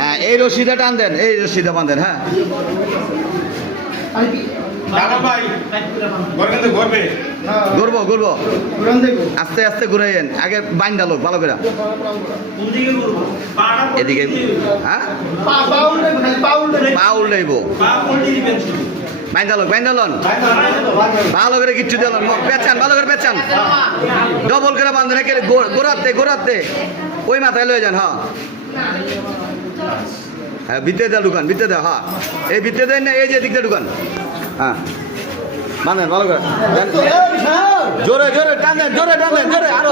হ্যাঁ এই রশিদা টান দেন, এই রশিদা বাঁধেন। হ্যাঁ ঘুরবো ঘুরবো, আস্তে আস্তে ঘুরাইয়েন, আগে বাইন্দা লোক ভালো করে। এদিকে হ্যাঁ পাউল নেইব, বাইন্দালন বাইন্দালন ভালো করে কিচ্ছু দিলাম, পেঁচান ভালো করে পেঁচান, ডবল করে বান্ধব রেখে গোড়াতে গোড়াতে ওই মাথায় লয়ে যান। হ্যাঁ হ্যাঁ ভিতরে দেয় ঢুকান, ভিতরে দেয়। হ্যাঁ এই ভিতরে দেয় না, এই যে দিকটা ঢুকান। হ্যাঁ বান্ধেন ভালো করে, জোরে জোরে টান দেন, জোরে টান দেন, জোরে আরো।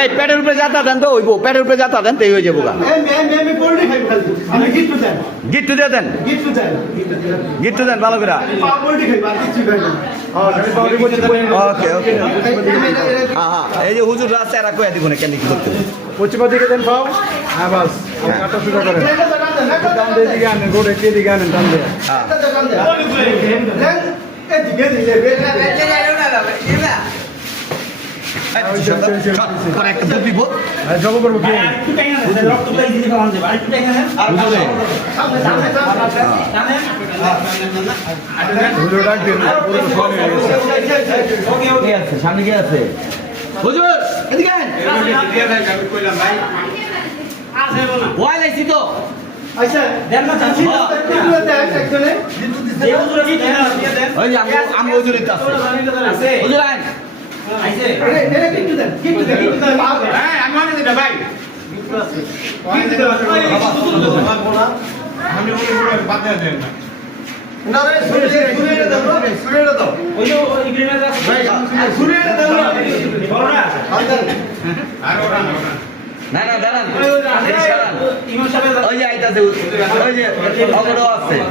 এই পেটের উপরে যাতা দেন তো হইব, পেটের উপরে যাতা দেন তো হয়ে যাবো। গিট্টু দিয়ে দেন, গিট্টু দেন ভালো করে। ওকে ওকে হ্যাঁ হ্যাঁ এই যে হুজুর রাস্তা এরা কয়ে দিব না কেন কি করতে পশ্চিমা দিকে দেন পাও। হ্যাঁ বাস কাটা সুদা করেন, দাম দিয়ে দিকে আনেন, গোড়ে কে দিকে আনেন দাম দিয়ে। জব করবো কি সামনে কি আছে হুজুর? এদিকে ওয়াই লাইছি তো আচ্ছা দেন না চাচি, ওই যে আমি হুজুর আছে হুজুর আইন আইছে এটা কিট্টু দেন, কিট্টু দেন, হ্যাঁ আমি মানে দিটা ভাই কিট্টু দেন, আমি ওই বাদ দেন না না রে সুরে দাও, সুরে দাও ওই যে ওই গ্রিনে দাও ভাই, সুরে দাও বড় না আর ওরা না না দাঁড়ান ইমাম সাহেব ওই যে আইতাছে, ওই যে খবরও আছে।